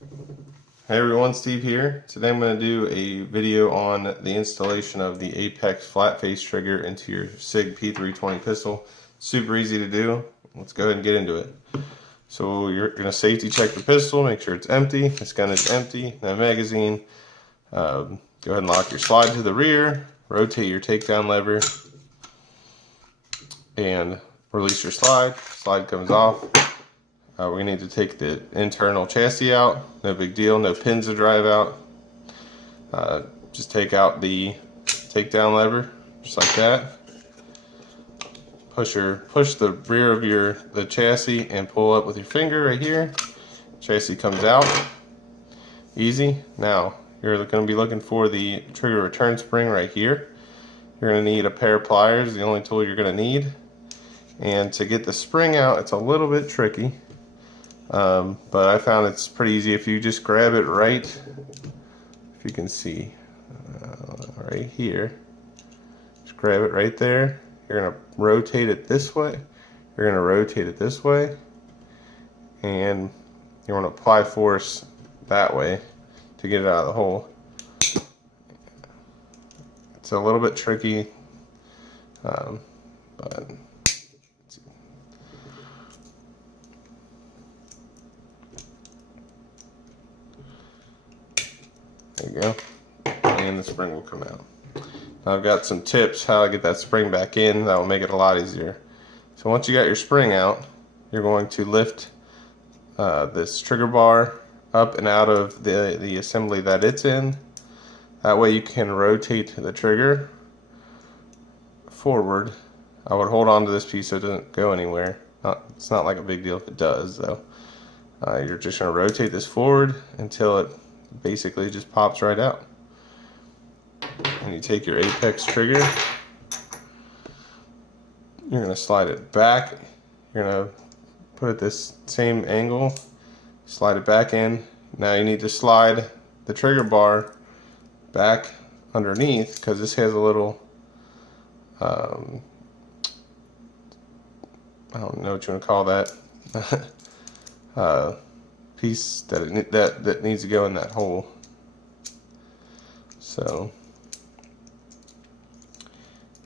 Hey everyone, Steve here. Today I'm going to do a video on the installation of the APEX Flat Fased Trigger into your Sig P320 Pistol. Super easy to do. Let's go ahead and get into it. So you're going to safety check the pistol, make sure it's empty. This gun is empty, no magazine. Go ahead and lock your slide to the rear, rotate your takedown lever, and release your slide. Slide comes off. We need to take the internal chassis out. No big deal, no pins to drive out. Just take out the takedown lever, just like that. Push the rear of the chassis and pull up with your finger right here. Chassis comes out. Easy. Now you're going to be looking for the trigger return spring right here. You're going to need a pair of pliers, the only tool you're going to need. And to get the spring out, it's a little bit tricky. But I found it's pretty easy if you just grab it right, if you can see, right here. Just grab it right there. You're going to rotate it this way. You're going to rotate it this way. And you want to apply force that way to get it out of the hole. It's a little bit tricky, but there you go, and the spring will come out. Now I've got some tips how to get that spring back in that will make it a lot easier. So once you got your spring out, you're going to lift this trigger bar up and out of the assembly that it's in. That way you can rotate the trigger forward. I would hold on to this piece so it doesn't go anywhere. It's not like a big deal if it does though. You're just going to rotate this forward until it basically just pops right out. And you take your APEX trigger, you're going to slide it back, you're going to put it this same angle, slide it back in. Now you need to slide the trigger bar back underneath because this has a little I don't know what you want to call that piece that needs to go in that hole. So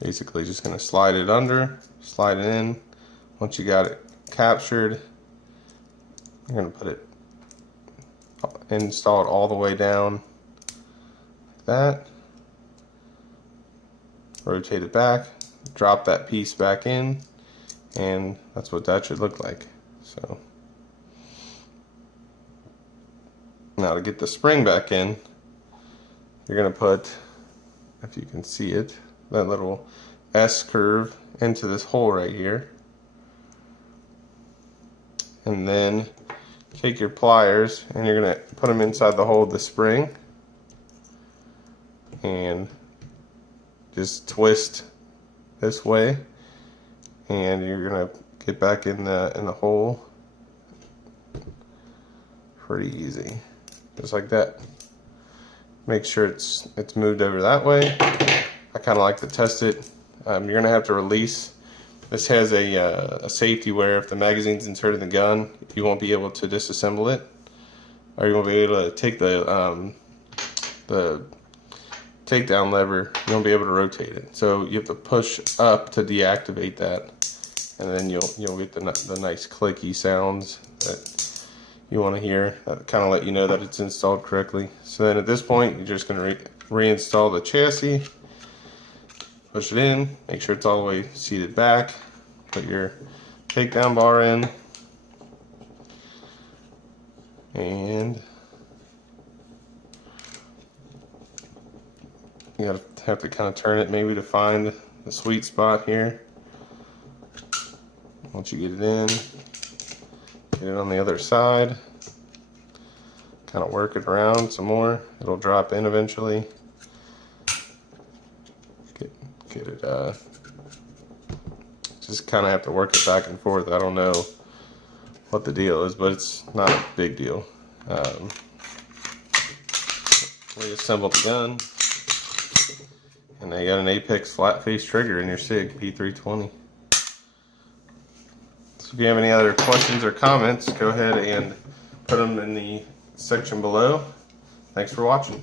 basically just going to slide it under, slide it in. Once you got it captured, you're going to put it, install it all the way down like that. Rotate it back, drop that piece back in, and that's what that should look like. So now to get the spring back in, you're going to put, if you can see it, that little S curve into this hole right here. And then take your pliers and you're going to put them inside the hole of the spring and just twist this way, and you're going to get back in the hole pretty easy. Just like that. Make sure it's moved over that way. I kind of like to test it. You're going to have to release. This has a safety where if the magazine's inserted in the gun, you won't be able to disassemble it, or you won't be able to take the takedown lever. You won't be able to rotate it. So you have to push up to deactivate that, and then you'll get the nice clicky sounds that you want to hear, that kind of let you know that it's installed correctly. So then at this point, you're just going to reinstall the chassis, push it in, make sure it's all the way seated back, put your takedown bar in, and you have to kind of turn it maybe to find the sweet spot here. Once you get it in, get it on the other side, kind of work it around some more. It'll drop in eventually. Get it, just kind of have to work it back and forth. I don't know what the deal is, but it's not a big deal. Reassemble the gun, and now you got an APEX Flat Fased Trigger in your Sig P320. So if you have any other questions or comments, go ahead and put them in the section below. Thanks for watching.